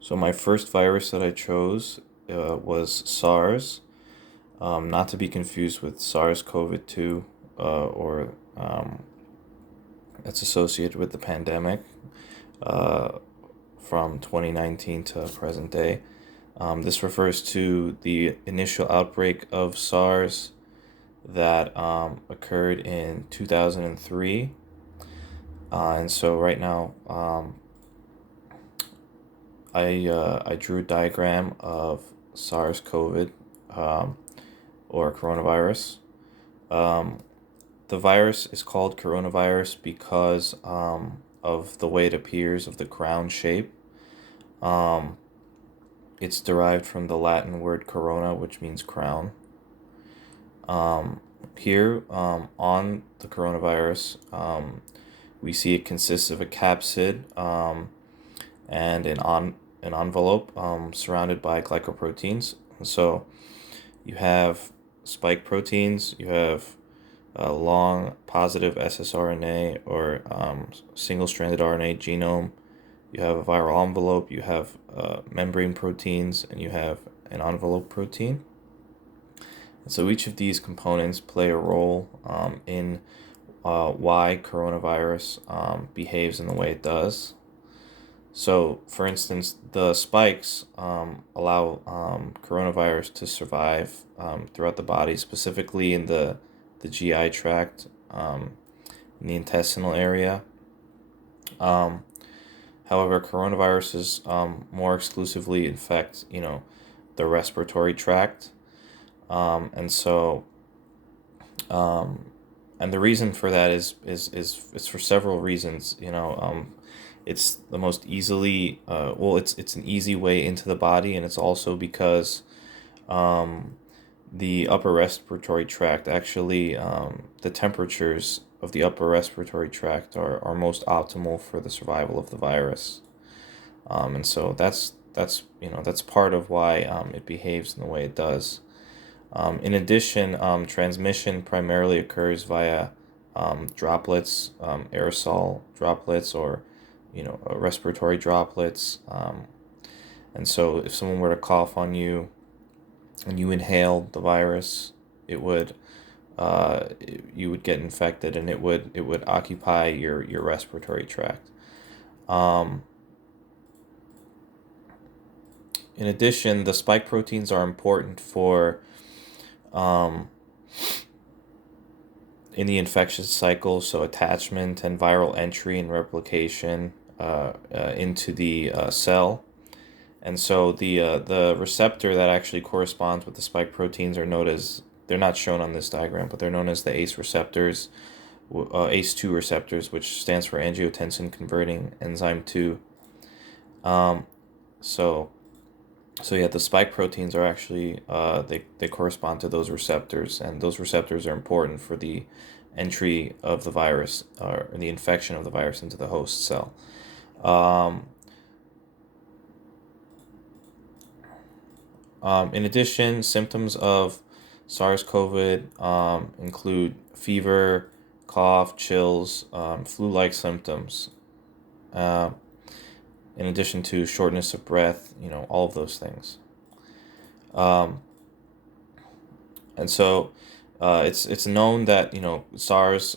So my first virus that I chose was SARS, not to be confused with SARS-CoV-2, or it's associated with the pandemic uh, from 2019 to present day. This refers to the initial outbreak of SARS that occurred in 2003. And so right now, I drew a diagram of SARS-CoV, um, or coronavirus. Um, the virus is called coronavirus because of the way it appears, of the crown shape. Um, it's derived from the Latin word corona, which means crown. Um, Here, on the coronavirus, we see it consists of a capsid, and an envelope, surrounded by glycoproteins. So you have spike proteins, you have a long positive ssRNA, or single-stranded RNA genome, you have a viral envelope, you have membrane proteins, and you have an envelope protein. And so each of these components play a role in why coronavirus behaves in the way it does. So, for instance, the spikes allow coronavirus to survive throughout the body, specifically in the GI tract, in the intestinal area. Um, However, coronaviruses more exclusively infect, the respiratory tract. And so, um, and the reason for that is it's for several reasons. It's the most easily, it's an easy way into the body, and it's also because um, the upper respiratory tract actually, the temperatures of the upper respiratory tract are most optimal for the survival of the virus. And so that's part of why it behaves in the way it does. In addition, transmission primarily occurs via droplets, aerosol droplets, or respiratory droplets. And so, if someone were to cough on you and you inhaled the virus, it would you would get infected, and it would occupy your respiratory tract. Um, in addition, the spike proteins are important for um, in the infectious cycle, so attachment and viral entry and replication into the cell. And so the receptor that actually corresponds with the spike proteins are known as, they're not shown on this diagram, but they're known as the ACE receptors, ACE2 receptors, which stands for angiotensin converting enzyme 2. Um, so so yeah, the spike proteins are actually, they correspond to those receptors, and those receptors are important for the entry of the virus, or the infection of the virus into the host cell. Um, in addition, symptoms of SARS-CoV include fever, cough, chills, flu-like symptoms. Uh, in addition to shortness of breath, all of those things. Um, and so it's known that SARS,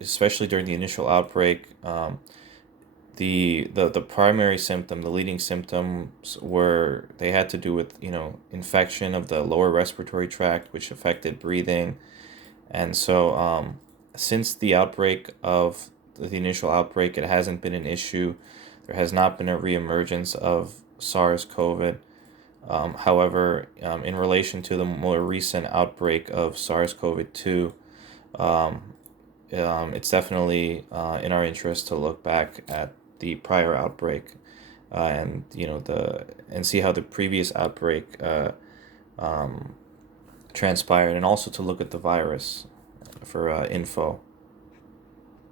especially during the initial outbreak, the primary symptom, the leading symptoms were, they had to do with infection of the lower respiratory tract, which affected breathing. And so since the outbreak of the initial outbreak, it hasn't been an issue. There has not been a reemergence of SARS-CoV. However, in relation to the more recent outbreak of SARS-CoV-2, um, it's definitely in our interest to look back at the prior outbreak, and see how the previous outbreak um, transpired, and also to look at the virus for info.